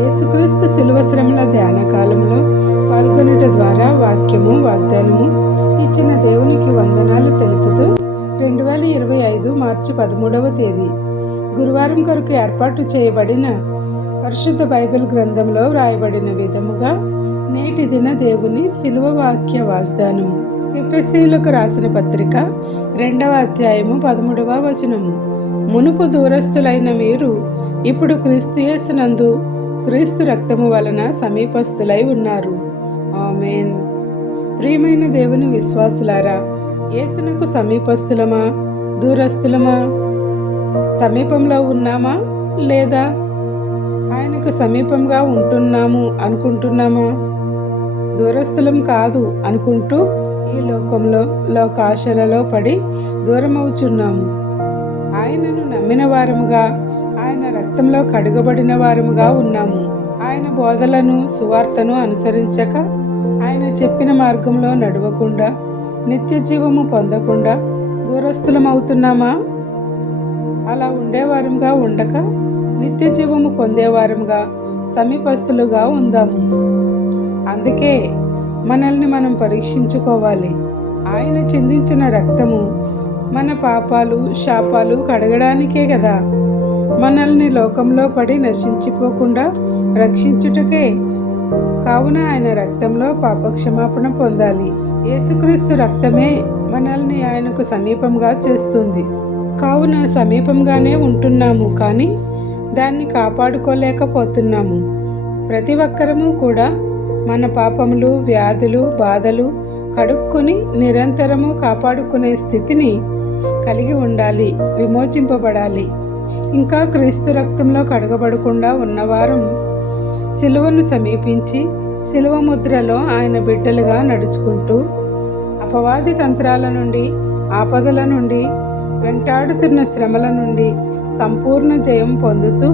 యేసుక్రీస్తు శిలువ శ్రమల ధ్యాన కాలంలో పాల్గొనుట ద్వారా వాక్యము వాగ్దానము ఇచ్చిన దేవునికి వందనాలు తెలుపుతూ రెండు వేల ఇరవై ఐదు మార్చి పదమూడవ తేదీ గురువారం కొరకు ఏర్పాటు చేయబడిన పరిశుద్ధ బైబిల్ గ్రంథంలో వ్రాయబడిన విధముగా నేటి దిన దేవుని శిలువ వాక్య వాగ్దానము. ఎఫ్ఎస్సీలకు రాసిన పత్రిక రెండవ అధ్యాయము పదమూడవ వచనము. మునుపు దూరస్తులైన మీరు ఇప్పుడు క్రీస్తు యేసునందు క్రీస్తు రక్తము వలన సమీపస్థులై ఉన్నారు. ఆమెన్. ప్రియమైన దేవుని విశ్వాసులారా యేసునకు సమీపస్థులమా? దూరస్థులమా? సమీపంలో ఉన్నామా? లేదా? ఆయనకు సమీపంగా ఉంటున్నాము అనుకుంటున్నామా? దూరస్థులం కాదు అనుకుంటూ ఈ లోకంలో లోకాశలలో పడి దూరమవుచున్నాము. ఆయనను నమ్మిన వారముగా ఆయన రక్తంలో కడుగబడిన వారముగా ఉన్నాము. ఆయన బోధలను సువార్తను అనుసరించక ఆయన చెప్పిన మార్గంలో నడవకుండా నిత్య జీవము పొందకుండా దూరస్థులమవుతున్నామా? అలా ఉండేవారముగా ఉండక నిత్య జీవము పొందేవారముగా సమీపస్తులుగా ఉందాము. అందుకే మనల్ని మనం పరీక్షించుకోవాలి. ఆయన చిందించిన రక్తము మన పాపాలు శాపాలు కడగడానికే కదా మనల్ని లోకంలో పడి నశించిపోకుండా రక్షించుటకే. కావున ఆయన రక్తంలో పాపక్షమాపణ పొందాలి. యేసుక్రీస్తు రక్తమే మనల్ని ఆయనకు సమీపంగా చేస్తుంది. కావున సమీపంగానే ఉంటున్నాము కానీ దాన్ని కాపాడుకోలేకపోతున్నాము. ప్రతి ఒక్కరము కూడా మన పాపములు వ్యాధులు బాధలు కడుక్కుని నిరంతరము కాపాడుకునే స్థితిని కలిగి ఉండాలి విమోచింపబడాలి. ఇంకా క్రీస్తు రక్తంలో కడగబడకుండా ఉన్నవారు సిలువను సమీపించి సిలువ ముద్రలో ఆయన బిడ్డలుగా నడుచుకుంటూ అపవాది తంత్రాల నుండి ఆపదల నుండి వెంటాడుతున్న శ్రమల నుండి సంపూర్ణ జయం పొందుతూ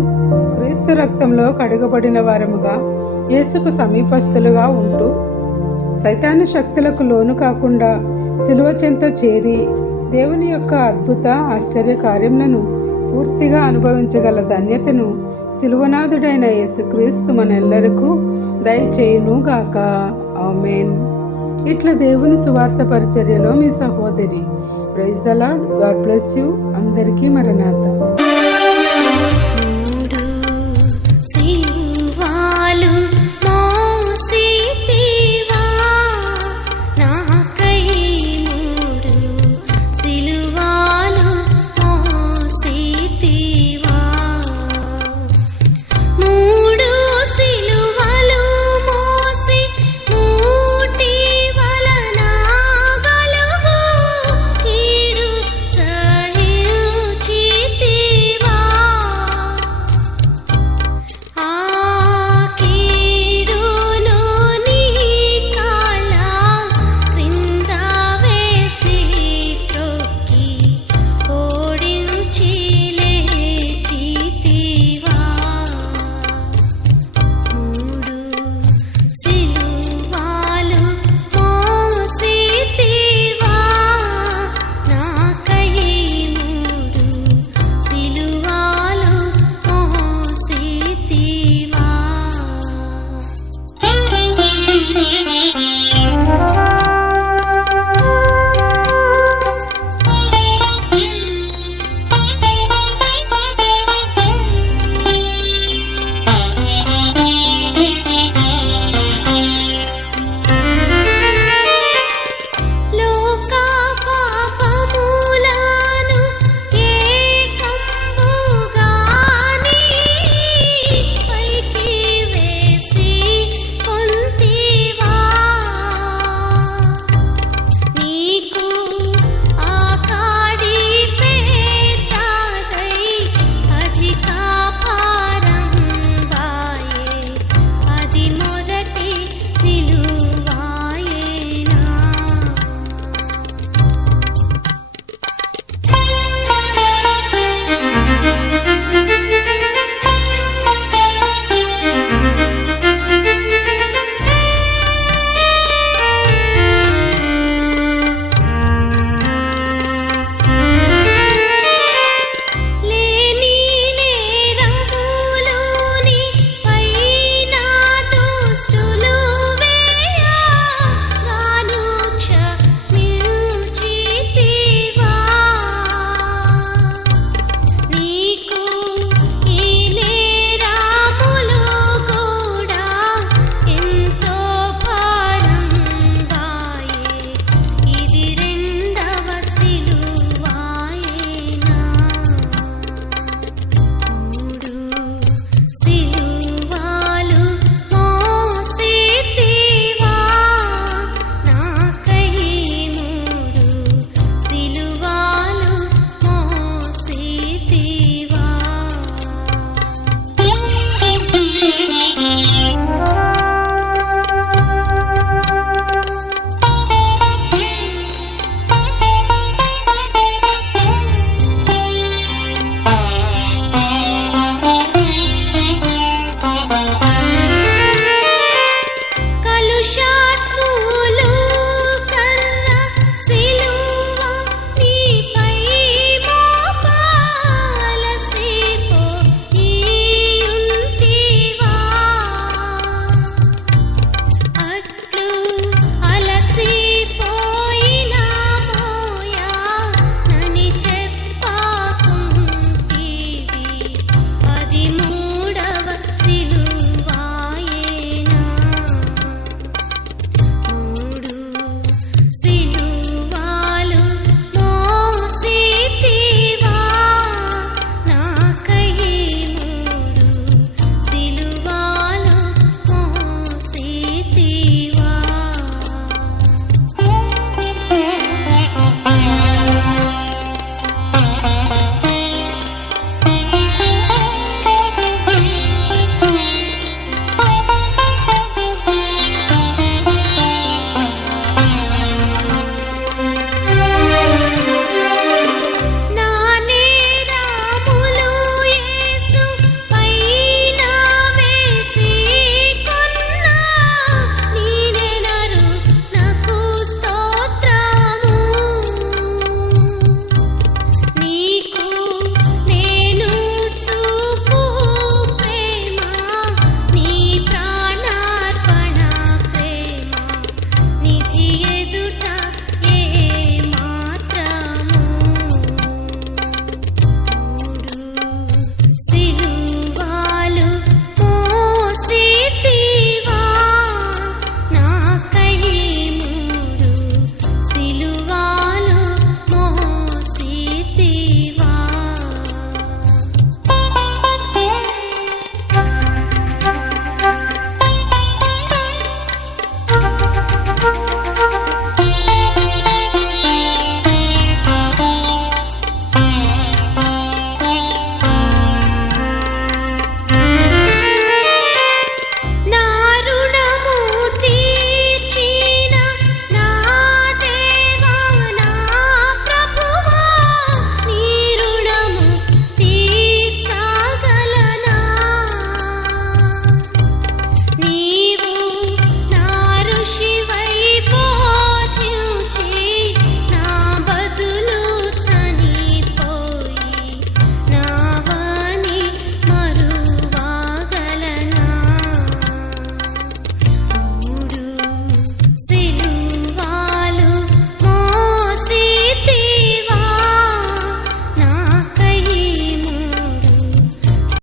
క్రీస్తు రక్తంలో కడుగబడిన వారముగా యేసుకు సమీపస్తులుగా ఉంటూ సైతాను శక్తులకు లోను కాకుండా సిలువ చెంత చేరి దేవుని యొక్క అద్భుత ఆశ్చర్య కార్యములను పూర్తిగా అనుభవించగల ధన్యతను శిలువనాథుడైన యేసుక్రీస్తు మనెల్లరకు దయచేయునుగాక. ఆమెన్. ఇట్లా దేవుని సువార్త పరిచర్యలో మీ సహోదరి praise the lord God bless you. అందరికీ మరణాత